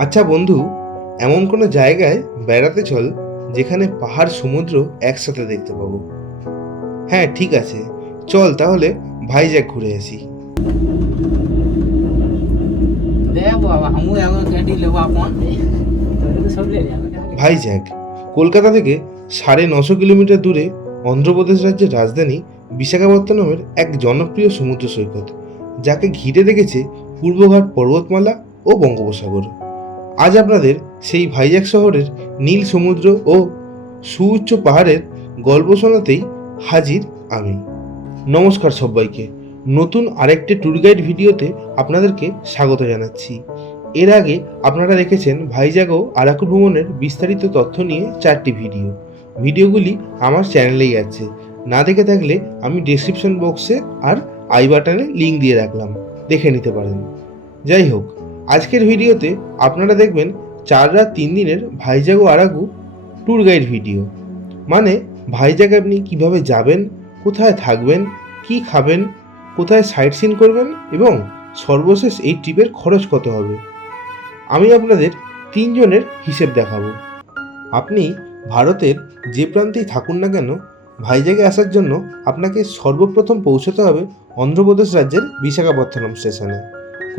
আচ্ছা বন্ধু, এমন কোনো জায়গায় বেড়াতে চল যেখানে পাহাড় সমুদ্র একসাথে দেখতে পাবো। হ্যাঁ, ঠিক আছে, চল তাহলে ভাইজ্যাক ঘুরে আসি। ভাইজ্যাক কলকাতা থেকে 950 কিলোমিটার দূরে অন্ধ্রপ্রদেশ রাজ্যের রাজধানী বিশাখাপত্তনমের এক জনপ্রিয় সমুদ্র সৈকত, যাকে ঘিরে রেখেছে পূর্বঘাট পর্বতমালা ও বঙ্গোপসাগর। আজ আপনাদের সেই ভাইজ্যাক শহরের নীল সমুদ্র ও সুউচ্চ পাহাড়ের গল্প শোনাতেই হাজির আমি। নমস্কার সবাইকে, নতুন আরেকটি ট্যুর গাইড ভিডিওতে আপনাদেরকে স্বাগত জানাচ্ছি। এর আগে আপনারা দেখেছেন ভাইজ্যাক ও আরাকু ভ্রমণের বিস্তারিত তথ্য নিয়ে 4টি ভিডিওগুলি আমার চ্যানেলেই আছে। না দেখে থাকলে আমি ডেসক্রিপশন বক্সে আর আই বাটনে লিঙ্ক দিয়ে রাখলাম, দেখে নিতে পারেন। যাই হোক, আজকের ভিডিওতে আপনারা দেখবেন 4 রাত 3 দিনের ভাইজ্যাক ও আরাকু ট্যুর গাইড ভিডিও। মানে ভাইজ্যাক আপনি কিভাবে যাবেন, কোথায় থাকবেন, কি খাবেন, কোথায় সাইট সিন করবেন এবং সর্বশেষ এই ট্রিপের খরচ কত হবে। আমি আপনাদের 3 জনের হিসেব দেখাবো। আপনি ভারতের যে প্রান্তেই থাকুন না কেন, ভাইজ্যাকে আসার জন্য আপনাকে সর্বপ্রথম পৌঁছতে হবে অন্ধ্রপ্রদেশ রাজ্যের বিশাখাপত্তনম স্টেশনে।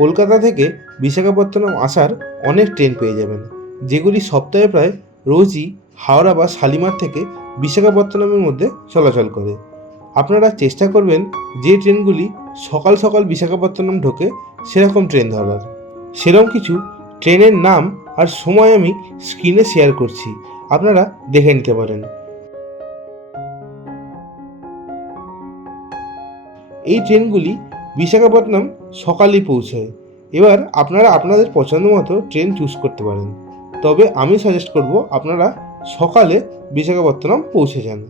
কলকাতা থেকে বিশাখাপত্তনম আসার অনেক ট্রেন পেয়ে যাবেন, যেগুলি সপ্তাহে প্রায় রোজই হাওড়া বা শালিমার থেকে বিশাখাপত্তনমের মধ্যে চলাচল করে। আপনারা চেষ্টা করবেন যে ট্রেনগুলি সকাল সকাল বিশাখাপত্তনম ঢোকে সেরকম ট্রেন ধরার। সেরকম কিছু ট্রেনের নাম আর সময় আমি স্ক্রিনে শেয়ার করছি, আপনারা দেখে নিতে পারেন। এই ট্রেনগুলি বিশাখাপত্তনম সকালেই পৌঁছায়। এবার আপনারা আপনাদের পছন্দ মতো ট্রেন চুজ করতে পারেন, তবে আমি সাজেস্ট করব আপনারা সকালে বিশাখাপত্তনম পৌঁছে যান।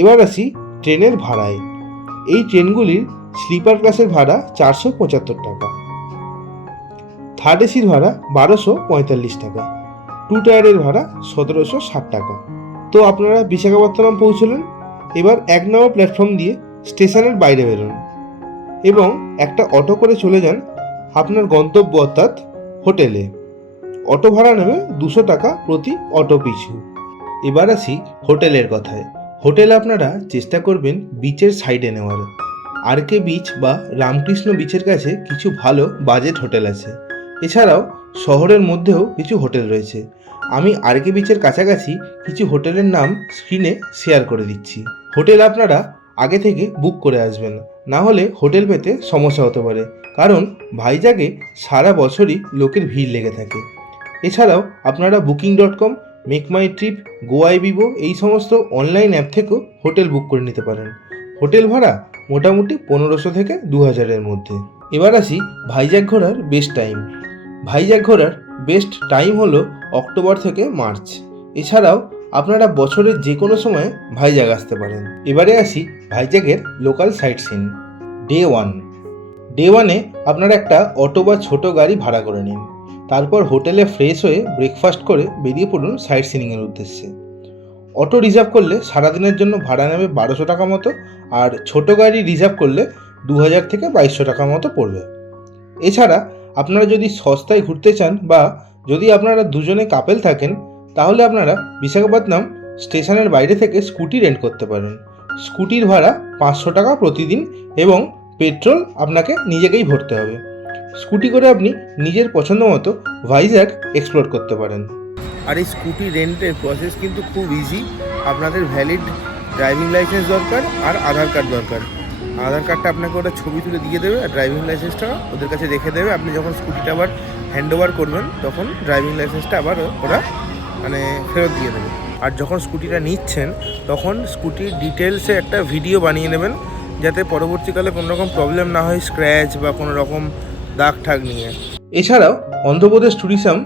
এবার আসি ট্রেনের ভাড়ায়। এই ট্রেনগুলির স্লিপার ক্লাসের ভাড়া 475 টাকা, থার্ড এসির ভাড়া 1245 টাকা, 2 টায়ারের ভাড়া 1760 টাকা। তো আপনারা বিশাখাপত্তনম পৌঁছলেন। এবার 1 নম্বর প্ল্যাটফর্ম দিয়ে স্টেশনের বাইরে বেরোন এবং একটা অটো করে চলে যান আপনার গন্তব্য অর্থাৎ হোটেলে। অটো ভাড়া নেবে 200 টাকা প্রতি অটো পিছু। এবার আসি হোটেলের কথায়। হোটেল আপনারা চেষ্টা করবেন বিচের সাইডে নেওয়ার। আরকে বিচ বা রামকৃষ্ণ বিচের কাছে কিছু ভালো বাজেট হোটেল আছে। এছাড়াও শহরের মধ্যেও কিছু হোটেল রয়েছে। আমি আরকে বিচের কাছাকাছি কিছু হোটেলের নাম স্ক্রিনে শেয়ার করে দিচ্ছি। হোটেল আপনারা আগে থেকে বুক করে আসবেন, না হলে হোটেল পেতে সমস্যা হতে পারে, কারণ ভাইজ্যাকে সারা বছরই লোকের ভিড় লেগে থাকে। এছাড়াও আপনারা Booking.com, মেক মাই ট্রিপ, গোয়াইবিবো এই সমস্ত অনলাইন অ্যাপ থেকেও হোটেল বুক করে নিতে পারেন। হোটেল ভাড়া মোটামুটি 1500 থেকে 2000-এর মধ্যে। এবার আসি ভাইজ্যাক ঘোরার বেস্ট টাইম। ভাইজ্যাক ঘোরার বেস্ট টাইম হলো অক্টোবর থেকে মার্চ। এছাড়াও আপনারা বছরের যে কোনো সময় ভাইজ্যাক আসতে পারেন। এবারে আসি ভাইজ্যাকের লোকাল সাইট সিন। ডে 1-এ আপনারা একটা অটো বা ছোট গাড়ি ভাড়া করে নিন। তারপর হোটেলে ফ্রেশ হয়ে ব্রেকফাস্ট করে বেরিয়ে পড়ুন সাইট সিনিংয়ের উদ্দেশ্যে। অটো রিজার্ভ করলে সারাদিনের জন্য ভাড়া নেবে 1200 টাকা মতো, আর ছোট গাড়ি রিজার্ভ করলে 2000 থেকে 2200 টাকা মতো পড়বে। এছাড়া আপনারা যদি সস্তায় ঘুরতে চান বা যদি আপনারা দুজনে কাপেল থাকেন, তাহলে আপনারা বিশাখাপত্তনম স্টেশনের বাইরে থেকে স্কুটি রেন্ট করতে পারেন। স্কুটির ভাড়া 500 টাকা প্রতিদিন এবং পেট্রোল আপনাকে নিজেকেই ভরতে হবে। স্কুটি করে আপনি নিজের পছন্দ মতো ভাইজ্যাক এক্সপ্লোর করতে পারেন। আর এই স্কুটি রেন্টের প্রসেস কিন্তু খুব ইজি। আপনাদের ভ্যালিড ড্রাইভিং লাইসেন্স দরকার আর আধার কার্ড দরকার। আধার কার্ডটা আপনাকে ওটা ছবি তুলে দিয়ে দেবে আর ড্রাইভিং লাইসেন্সটা ওদের কাছে রেখে দেবে। আপনি যখন স্কুটিটা আবার হ্যান্ড ওভার করবেন তখন ড্রাইভিং লাইসেন্সটা আবার ওরা ফেরত দিয়ে দেবে। আর যখন স্কুটিটা নিচ্ছেন তখন স্কুটির ডিটেলসে একটা ভিডিও বানিয়ে নেবেন, যাতে পরবর্তীকালে কোনো রকম প্রবলেম না হয় স্ক্র্যাচ বা কোনো রকম দাগ ঠাগ নিয়ে। এছাড়াও অন্ধ্রপ্রদেশ ট্যুরিজম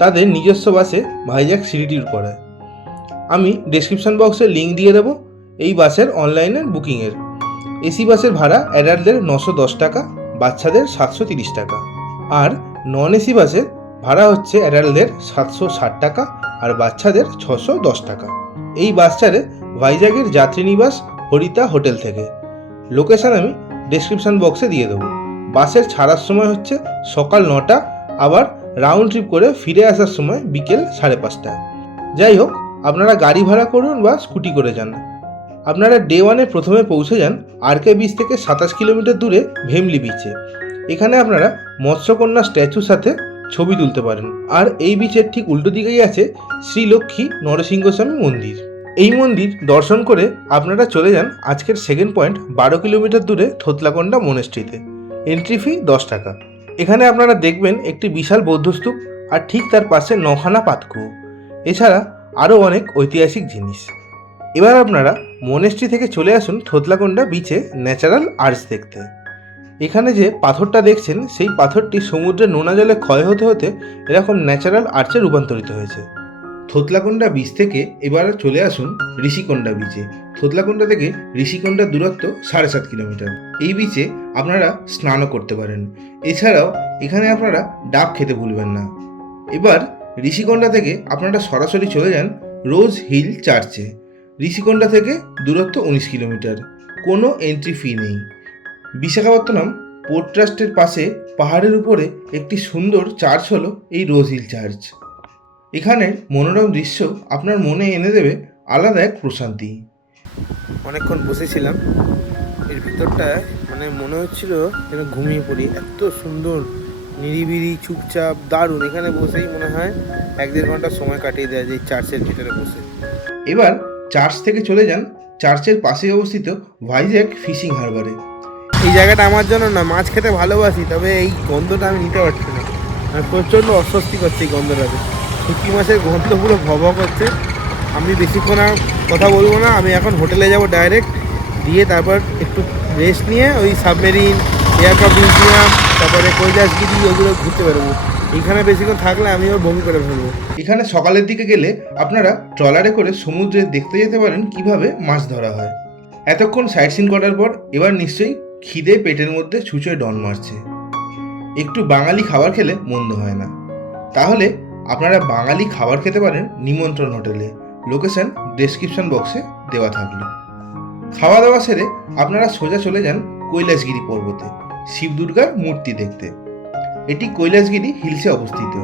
তাদের নিজস্ব বাসে ভাইজ্যাক সিটি ট্যুর করায়। আমি ডেসক্রিপশন বক্সে লিঙ্ক দিয়ে দেবো এই বাসের অনলাইনের বুকিংয়ের। এসি বাসের ভাড়া অ্যাডাল্টদের 910 টাকা, বাচ্চাদের 730 টাকা, আর নন এসি বাসের ভাড়া হচ্ছে অ্যাডাল্টদের 760 টাকা আর বাচ্চাদের 610 টাকা। এই বাস ছাড়ে ভাইজ্যাকের যাত্রী নিবাস হরিতা হোটেল থেকে। লোকেশান আমি ডেসক্রিপশন বক্সে দিয়ে দেবো। বাসের ছাড়ার সময় হচ্ছে সকাল 9টা, আবার রাউন্ড ট্রিপ করে ফিরে আসার সময় বিকেল 5:30। যাই হোক, আপনারা গাড়ি ভাড়া করুন বা স্কুটি করে যান। আপনারা ডে 1-এ প্রথমে পৌঁছে যান আরকে বিচ থেকে 27 কিলোমিটার দূরে ভেমলি বিচে। এখানে আপনারা মৎস্যকন্যা স্ট্যাচুর সাথে ছবি তুলতে পারেন। আর এই বিচের ঠিক উল্টো দিকেই আছে শ্রীলক্ষ্মী নরসিংহস্বামী মন্দির। এই মন্দির দর্শন করে আপনারা চলে যান আজকের সেকেন্ড পয়েন্ট 12 কিলোমিটার দূরে থোতলাকোন্ডা মনেস্ট্রিতে। এন্ট্রি ফি 10 টাকা। এখানে আপনারা দেখবেন একটি বিশাল বৌদ্ধস্তূপ আর ঠিক তার পাশে 9খানা পাতকুয়ো, এছাড়া আরও অনেক ঐতিহাসিক জিনিস। এবার আপনারা মনেস্ট্রি থেকে চলে আসুন থোতলাকোন্ডা বিচে ন্যাচারাল আর্চ দেখতে। এখানে যে পাথরটা দেখছেন সেই পাথরটি সমুদ্রের নোনা জলে ক্ষয় হতে হতে এরকম ন্যাচারাল আর্চে রূপান্তরিত হয়েছে। থোতলাকোন্ডা বিচ থেকে এবার চলে আসুন ঋষিকোন্ডা বিচে। থোতলাকোন্ডা থেকে ঋষিকোন্ডার দূরত্ব 7.5 কিলোমিটার। এই বিচে আপনারা স্নানও করতে পারেন। এছাড়াও এখানে আপনারা ডাব খেতে ভুলবেন না। এবার ঋষিকোন্ডা থেকে আপনারা সরাসরি চলে যান রোজ হিল চার্চে। ঋষিকোন্ডা থেকে দূরত্ব 19 কিলোমিটার। কোনো এন্ট্রি ফি নেই। বিশাখাপত্তনম পোর্ট ট্রাস্টের পাশে পাহাড়ের উপরে একটি সুন্দর চার্চ হলো এই রোজ হিল চার্চ। এখানের মনোরম দৃশ্য আপনার মনে এনে দেবে আলাদা এক প্রশান্তি। অনেকক্ষণ বসেছিলাম এর ভিতরটায়, মানে মনে হচ্ছিল যেন ঘুমিয়ে পড়ি। এত সুন্দর, নিরিবিলি, চুপচাপ, দারুণ। এখানে বসেই মনে হয় 1-1.5 ঘন্টা সময় কাটিয়ে দেওয়া যায় চার্চের ভিতরে বসে। এবার চার্চ থেকে চলে যান চার্চের পাশে অবস্থিত ভাইজ্যাক ফিশিং হারবারে। এই জায়গাটা আমার জন্য না, মাছ খেতে ভালোবাসি, তবে এই গন্ধটা আমি নিতে পারছি না। আর প্রচণ্ড অস্বস্তি করছে এই গন্ধটাতে। শুটকি মাছের গন্ধ পুরো ভব করছে। আমি বেশিক্ষণ আর কথা বলবো না, আমি এখন হোটেলে যাব ডাইরেক্ট, দিয়ে তারপর একটু রেস্ট নিয়ে ওই সাবমেরিন, এয়ারক্রাফট মিউজিয়াম, তারপরে কৈলাসগিরি, ওগুলো ঘুরতে বেরোবো। এইখানে বেশিক্ষণ থাকলে আমি ওর বমি করে ফেলবো। এখানে সকালের দিকে গেলে আপনারা ট্রলারে করে সমুদ্রে দেখতে যেতে পারেন কিভাবে মাছ ধরা হয়। এতক্ষণ সাইট সিন করার পর এবার নিশ্চয়ই খিদে পেটের মধ্যে ছুঁচোয় ডন মারছে। একটু বাঙালি খাবার খেলে মন্দ হয় না। তাহলে আপনারা বাঙালি খাবার খেতে পারেন নিমন্ত্রণ হোটেলে। লোকেশন ডেসক্রিপশন বক্সে দেওয়া থাকলো। খাওয়া দাওয়া সেরে আপনারা সোজা চলে যান কৈলাসগিরি পর্বতে শিব দুর্গার মূর্তি দেখতে। এটি কৈলাসগিরি হিলসে অবস্থিত।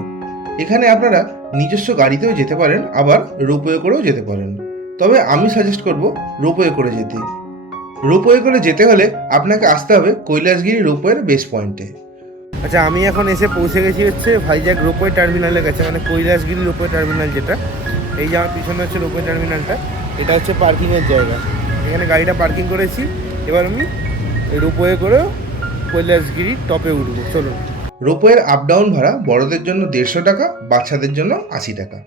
এখানে আপনারা নিজস্ব গাড়িতেও যেতে পারেন, আবার রোপওয়ে করেও যেতে পারেন। তবে আমি সাজেস্ট করব রোপওয়ে করে যেতে। রোপওয়ে করে যেতে হলে আপনাকে আসতে হবে কৈলাসগিরি রোপওয়ের বেস পয়েন্টে। আচ্ছা, আমি এখন এসে পৌঁছে গেছি হচ্ছে ভাইজ্যাক রোপওয়ে টার্মিনালের কাছে, মানে কৈলাসগিরি রোপওয়ে টার্মিনাল যেটা। এই যে আমার পিছনে হচ্ছে রোপওয়ে টার্মিনালটা, এটা হচ্ছে পার্কিংয়ের জায়গা। এখানে গাড়িটা পার্কিং করেছি। এবার আমি রোপওয়ে করে কৈলাসগিরির টপে উঠবো। চলুন। রোপওয়ের আপ ডাউন ভাড়া বড়দের জন্য 150 টাকা, বাচ্চাদের জন্য 80 টাকা।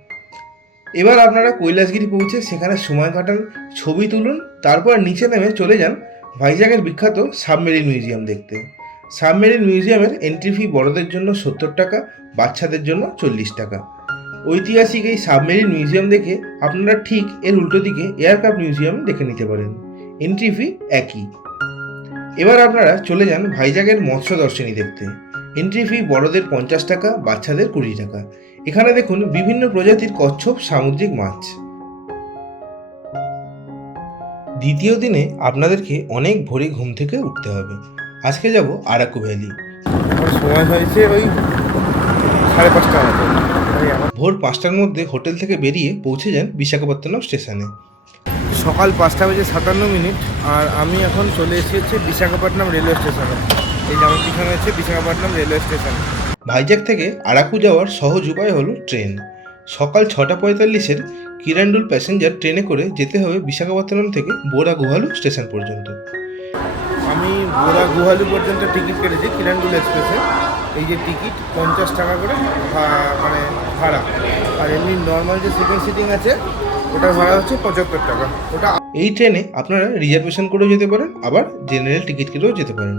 এবার আপনারা কৈলাসগিরি পৌঁছে সেখানে সময় কাটান, ছবি তুলুন, তারপর নিচে নেমে চলে যান ভাইজ্যাকের বিখ্যাত সাবমেরিন মিউজিয়াম দেখতে। সাবমেরিন মিউজিয়ামের এন্ট্রি ফি বড়দের জন্য 70 টাকা, বাচ্চাদের জন্য 40 টাকা। ঐতিহাসিক এই সাবমেরিন মিউজিয়াম দেখে আপনারা ঠিক এর উল্টো দিকে এয়ারক্রাফট মিউজিয়াম দেখে নিতে পারেন। এন্ট্রি ফি একই। এবার আপনারা চলে যান ভাইজ্যাকের মৎস্য দর্শনী দেখতে। এন্ট্রি ফি বড়দের 50 টাকা, বাচ্চাদের 20 টাকা। এখানে দেখুন বিভিন্ন প্রজাতির কচ্ছপ সামুদ্রিক মাছ। দ্বিতীয় দিনে আপনাদেরকে অনেক ভোরে ঘুম থেকে উঠতে হবে। আজকে যাব আরাকু ভ্যালি। আমার সময় হয়েছে ওই 5:30 মতো। ভোর 5টার মধ্যে হোটেল থেকে বেরিয়ে পৌঁছে যান বিশাখাপত্তনম স্টেশনে। সকাল 5:57, আর আমি এখন চলে এসেছি হচ্ছে বিশাখাপট্টনম রেলওয়ে স্টেশনে। এই যে আমার পিছনে হচ্ছে বিশাখাপট্টনম রেলওয়ে স্টেশন। ভাইজ্যাক থেকে আরাকু যাওয়ার সহজ উপায় হলো ট্রেন। সকাল 6:45-এর কিরান্ডুল প্যাসেঞ্জার ট্রেনে করে যেতে হবে বিশাখাপত্তনম থেকে বোরা গুহালু স্টেশন পর্যন্ত। আমি বোরা গুহালু পর্যন্ত টিকিট কেটেছি কিরান্ডুল এক্সপ্রেসে। এই যে টিকিট 50 টাকা করে মানে ভাড়া, আর এমনি নর্মাল যে সেকেন্ড সিটিং আছে ওটার ভাড়া হচ্ছে 75 টাকা। ওটা এই ট্রেনে আপনারা রিজার্ভেশন করেও যেতে পারেন, আবার জেনারেল টিকিট কেটেও যেতে পারেন।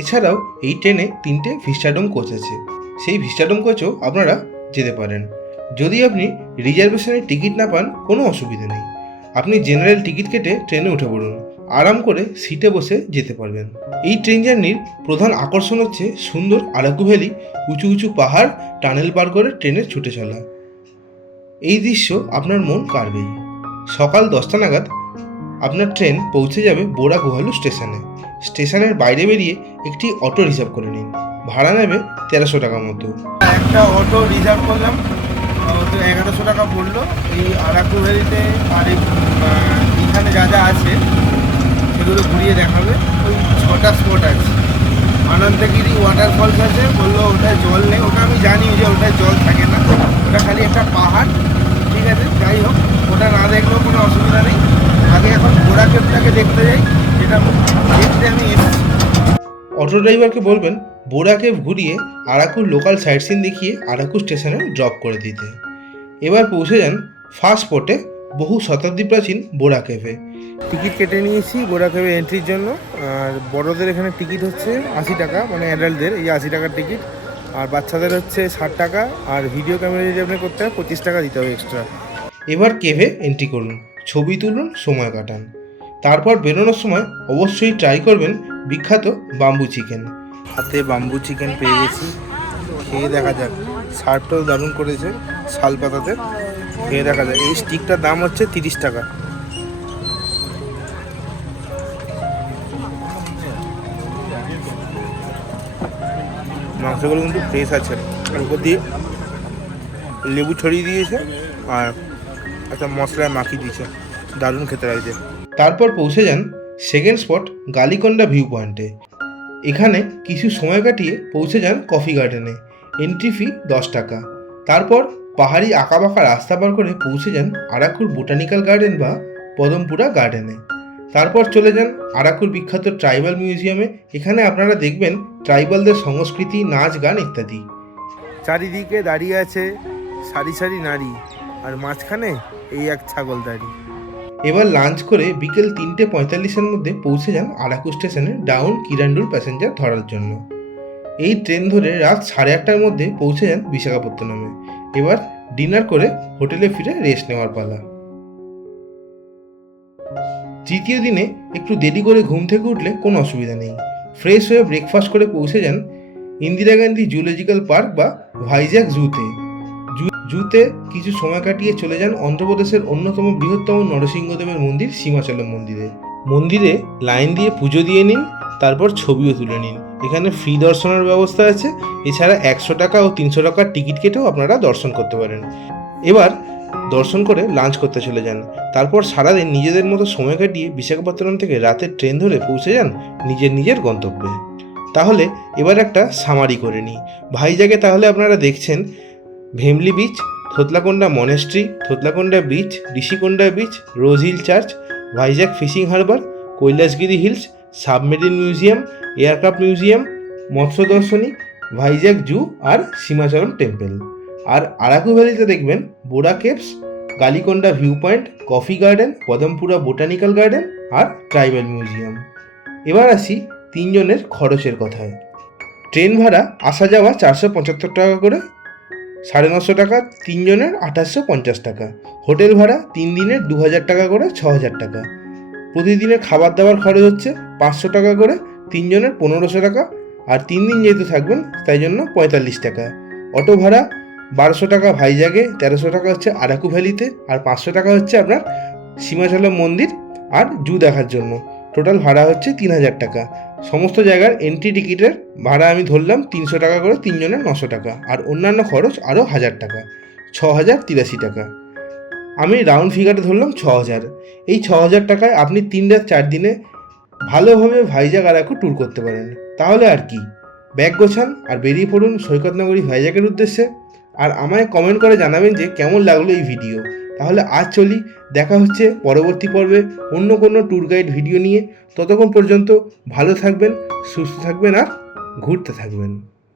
এছাড়াও এই ট্রেনে 3টে ভিস্টাডোম কোচ আছে, সেই ভিস্টাডোম কোচও আপনারা যেতে পারেন। যদি আপনি রিজার্ভেশনের টিকিট না পান কোনো অসুবিধা নেই, আপনি জেনারেল টিকিট কেটে ট্রেনে উঠে পড়ুন, আরাম করে সিটে বসে যেতে পারবেন। এই ট্রেন জার্নির প্রধান আকর্ষণ হচ্ছে সুন্দর আরাকু ভ্যালি, উঁচু উঁচু পাহাড়, টানেল পার করে ট্রেনের ছুটে চলা। এই দৃশ্য আপনার মন কাড়বেই। সকাল 10টা নাগাদ আপনার ট্রেন পৌঁছে যাবে বোরা গুহালু স্টেশনে। স্টেশনের বাইরে বেরিয়ে একটি অটো রিজার্ভ করে নিন। ভাড়া নেবে 1300 টাকা মতো। একটা অটো রিজার্ভ করলাম, তো 1100 টাকা পড়লো। এই আরাকু ভ্যালিতে আর এখানে যা যা আছে সেগুলো ঘুরিয়ে দেখাবে। ওই 6টা স্পট আছে। আনন্দগিরি ওয়াটারফলস আছে, বললো ওটায় জল নেই। ওটা আমি জানি যে ওটায় জল থাকে না, ওটা খালি একটা পাহাড়। ঠিক আছে, যাই হোক, ওটা না দেখলেও কোনো অসুবিধা নেই। আগে এখন ঘোড়া কেপটাকে দেখতে যাই, যেটা দেখতে আমি এসেছি। অটো ড্রাইভারকে বলবেন বোরা কেভ ঘুরিয়ে আরাকুর লোকাল সাইট সিন দেখিয়ে আরাকু স্টেশনে ড্রপ করে দিতে। এবার পৌঁছে যান ফার্স্ট স্পটে, বহু শতাব্দী প্রাচীন বোরা কেভে। টিকিট কেটে নিয়েছি বোরা কেভে এন্ট্রির জন্য। আর বড়দের এখানে টিকিট হচ্ছে 80 টাকা, মানে অ্যাডাল্টদের এই 80 টাকার টিকিট। আর বাচ্চাদের হচ্ছে 60 টাকা। আর ভিডিও ক্যামেরা যদি আপনি করতে হয় 25 টাকা দিতে হবে এক্সট্রা। এবার কেভে এন্ট্রি করুন, ছবি তুলুন, সময় কাটান। তারপর বেরোনোর সময় অবশ্যই ট্রাই করবেন বিখ্যাত বাম্বু চিকেন। হাতে বাম্বু চিকেন পেয়ে গেছি, খেয়ে দেখা যাক। সার্ভটাও দারুণ করেছে শাল পাতাতে, খেয়ে দেখা যাক। এই স্টিকটার দাম হচ্ছে 30 টাকা। মাংসগুলো কিন্তু ফ্রেশ আছে, আর উপর দিয়ে লেবু ছড়িয়ে দিয়েছে আর একটা মশলায় মাখিয়ে দিয়েছে, দারুণ খেতে লাগছে। তারপর পৌঁছে যান সেকেন্ড স্পট গালিকোন্ডা ভিউ পয়েন্টে। এখানে কিছু সময় কাটিয়ে পৌঁছে যান কফি গার্ডেনে। এন্ট্রি ফি 10 টাকা। তারপর পাহাড়ি আঁকাবাঁকা রাস্তা পার করে পৌঁছে যান আরাকুর বোটানিক্যাল গার্ডেন বা পদমপুরা গার্ডেনে। তারপর চলে যান আরাকুর বিখ্যাত ট্রাইবাল মিউজিয়ামে। এখানে আপনারা দেখবেন ট্রাইবালদের সংস্কৃতি, নাচ, গান ইত্যাদি। চারিদিকে দাঁড়িয়ে আছে সারি সারি নারী, আর মাঝখানে এই এক ছাগল দাঁড়ি। এবার লাঞ্চ করে বিকেল 3:45-এর মধ্যে পৌঁছে যান আরাকু স্টেশনে ডাউন কিরান্ডুল প্যাসেঞ্জার ধরার জন্য। এই ট্রেন ধরে রাত 8:30টার মধ্যে পৌঁছে যান বিশাখাপত্তনমে। এবার ডিনার করে হোটেলে ফিরে রেস্ট নেওয়ার পালা। তৃতীয় দিনে একটু দেরি করে ঘুম থেকে উঠলে কোনো অসুবিধা নেই। ফ্রেশ হয়ে ব্রেকফাস্ট করে পৌঁছে যান ইন্দিরা গান্ধী জুলজিক্যাল পার্ক বা ভাইজ্যাক জুতে। জুতে কিছু সময় কাটিয়ে চলে যান অন্ধ্রপ্রদেশের অন্যতম বৃহত্তম নরসিংহদেবের মন্দির সীমাচলম মন্দিরে। মন্দিরে লাইন দিয়ে পুজো দিয়ে নিন, তারপর ছবিও তুলে নিন। এখানে ফ্রি দর্শনের ব্যবস্থা আছে। এছাড়া 100 টাকা ও 300 টাকার টিকিট কেটেও আপনারা দর্শন করতে পারেন। এবার দর্শন করে লাঞ্চ করতে চলে যান। তারপর সারাদিন নিজেদের মতো সময় কাটিয়ে বিশাখাপত্তনম থেকে রাতের ট্রেন ধরে পৌঁছে যান নিজের গন্তব্যে। তাহলে এবার একটা সামারি করে নিই। ভাইজ্যাগে তাহলে আপনারা দেখছেন Bheemili beach, Thotlakonda monastery, Thotlakonda beach, Rushikonda beach, rose hill church, Vizag fishing harbour, Kailasagiri hills, submarine museum, aircraft museum, Matsya Darshini, Vizag zoo আর সীমাচলম টেম্পল। আর আরাকু ভ্যালিতে দেখবেন Borra caves, Galikonda view point, coffee garden, Padmapuram botanical garden আর ট্রাইবাল মিউজিয়াম। এবার আসি 3 জনের খরচের কথায়। ট্রেন ভাড়া আসা যাওয়া 475 টাকা করে, 950 টাকা 3 জনের 2850 টাকা। হোটেল ভাড়া 3 দিনের 2000 টাকা করে, 6000 টাকা। প্রতিদিনের খাবার দাবার খরচ হচ্ছে 500 টাকা করে, 3 জনের 1500 টাকা। আর 3 দিন যেহেতু থাকবেন তাই জন্য 45 টাকা। অটো ভাড়া 1200 টাকা ভাইজ্যাগে, 1300 টাকা হচ্ছে আরাকু ভ্যালিতে, আর 500 টাকা হচ্ছে আপনার সীমাচলম মন্দির আর জু দেখার জন্য। টোটাল ভাড়া হচ্ছে 3000 টাকা। সমস্ত জায়গার এন্ট্রি টিকিটের ভাড়া আমি ধরলাম 300 টাকা করে, 3 জনের 900 টাকা। আর অন্যান্য খরচ আরও 1000 টাকা, 6083 টাকা। আমি রাউন্ড ফিগারে ধরলাম 6000। এই 6000 টাকায় আপনি 3 রাত 4 দিনে ভালোভাবে ভাইজ্যাগ আরাকু ট্যুর করতে পারেন। তাহলে আর কি, ব্যাগ গোছান আর বেরিয়ে পড়ুন সৈকত নগরী ভাইজ্যাগের উদ্দেশ্যে। আর আমায় কমেন্ট করে জানাবেন যে কেমন লাগলো এই ভিডিও। তাহলে আজ চলি, দেখা হচ্ছে পরবর্তী পর্বে অন্য কোনো ট্যুর গাইড ভিডিও নিয়ে। ততক্ষণ পর্যন্ত ভালো থাকবেন, সুস্থ থাকবেন আর ঘুরতে থাকবেন।